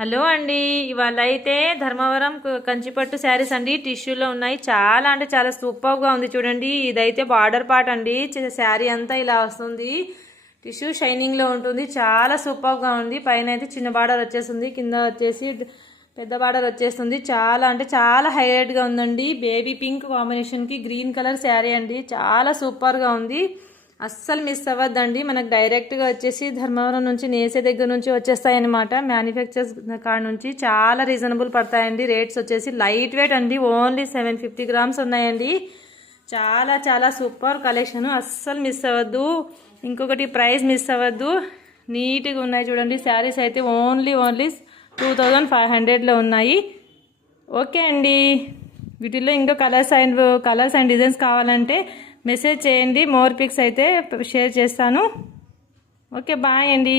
Hello అండి, ఇవాళ అయితే ధర్మవరం కంచిపట్టు శారీస్ అండి. టిష్యూలో ఉన్నాయి. చాలా అంటే చాలా సూపర్గా ఉంది. చూడండి, ఇదైతే బార్డర్ పార్ట్ అండి. శారీ అంతా ఇలా వస్తుంది. టిష్యూ షైనింగ్లో ఉంటుంది. చాలా సూపర్గా ఉంది. పైన అయితే చిన్న బార్డర్ వచ్చేస్తుంది, కింద వచ్చేసి పెద్ద బార్డర్ వచ్చేస్తుంది. చాలా అంటే చాలా హైలైట్గా ఉందండి. బేబీ పింక్ కాంబినేషన్కి గ్రీన్ కలర్ శారీ అండి. చాలా సూపర్గా ఉంది. అస్సలు మిస్ అవ్వద్దండి. మనకు డైరెక్ట్గా వచ్చేసి ధర్మవరం నుంచి నేసే దగ్గర నుంచి వచ్చేస్తాయన్నమాట. మ్యానుఫ్యాక్చర్స్ కాడ నుంచి చాలా రీజనబుల్ పడతాయండి. రేట్స్ వచ్చేసి లైట్ వెయిట్ అండి. ఓన్లీ 750 గ్రామ్స్ ఉన్నాయండి. చాలా చాలా సూపర్ కలెక్షన్. అస్సలు మిస్ అవ్వద్దు. ఇంకొకటి ప్రైస్ మిస్ అవ్వద్దు. నీట్గా ఉన్నాయి చూడండి. శారీస్ అయితే ఓన్లీ 2500లో ఉన్నాయి. ఓకే అండి, వీటిల్లో ఇంకా కలర్స్ అండ్ డిజైన్స్ కావాలంటే మెసేజ్ చేయండి. మోర్ పిక్స్ అయితే షేర్ చేస్తాను. ఓకే, బాయ్ అండి.